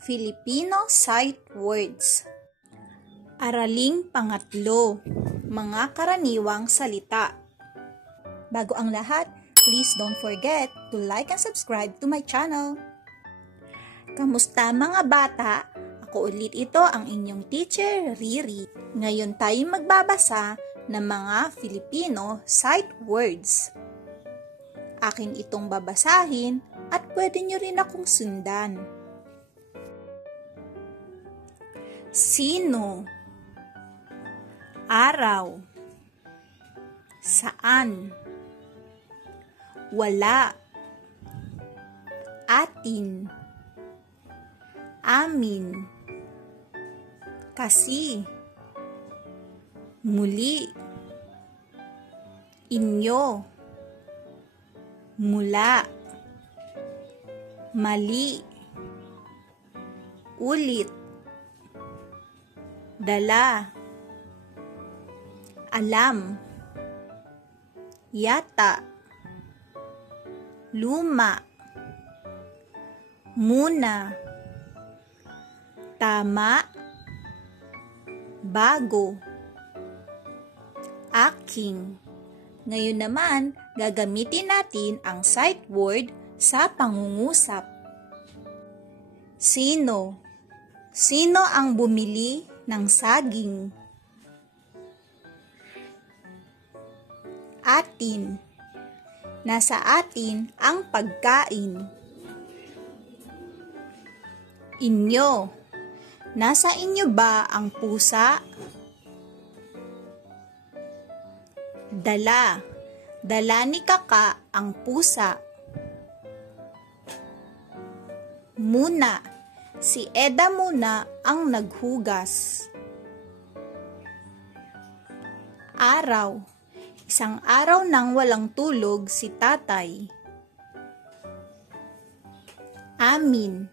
Filipino Sight Words. Araling pangatlo, mga karaniwang salita. Bago ang lahat, please don't forget to like and subscribe to my channel. Kamusta mga bata? Ako ulit ito ang inyong teacher, Riri. Ngayon tayo magbabasa ng mga Filipino sight words. Akin itong babasahin at pwede nyo rin akong sundan. Sino? Araw. Saan? Wala. Atin. Amin. Kasi. Muli. Inyo. Mula. Mali. Ulit. Dala. Alam. Yata. Luma. Muna. Tama. Bago. Aking. Ngayon naman, gagamitin natin ang sight word sa pangungusap. Sino? Sino ang bumili ng saging? Atin. Nasa atin ang pagkain. Inyo. Nasa inyo ba ang pusa? Dala. Dala ni Kaka ang pusa. Muna. Si Eda muna ang naghugas. Araw. Isang araw nang walang tulog si tatay. Amin.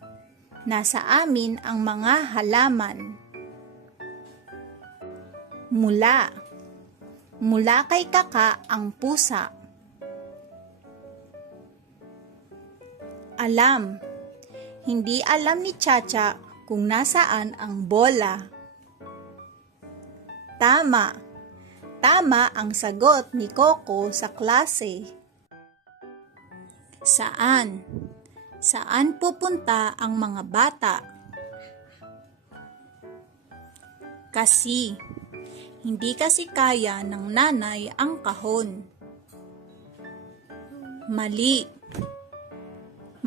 Nasa amin ang mga halaman. Mula. Mula kay Kaka ang pusa. Alam. Hindi alam ni Chacha kung nasaan ang bola. Tama. Tama ang sagot ni Coco sa klase. Saan? Saan pupunta ang mga bata? Kasi. Hindi kasi kaya ng nanay ang kahon. Mali.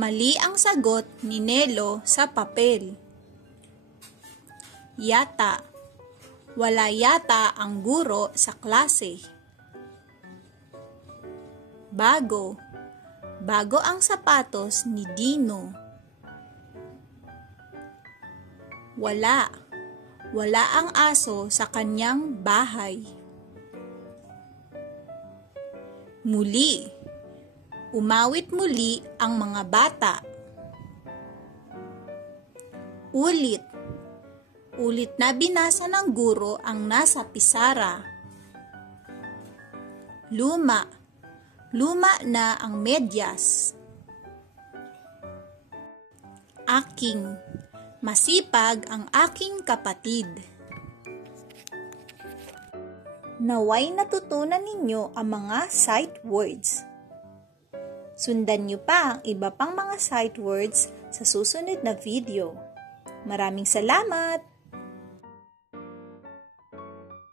Mali ang sagot ni Nelo sa papel. Yata. Wala yata ang guro sa klase. Bago. Bago ang sapatos ni Dino. Wala. Wala ang aso sa kanyang bahay. Muli. Umawit muli ang mga bata. Ulit. Ulit na binasa ng guro ang nasa pisara. Luma. Luma na ang medyas. Aking. Masipag ang aking kapatid. Naway natutunan ninyo ang mga sight words. Sundan nyo pa ang iba pang mga sight words sa susunod na video. Maraming salamat!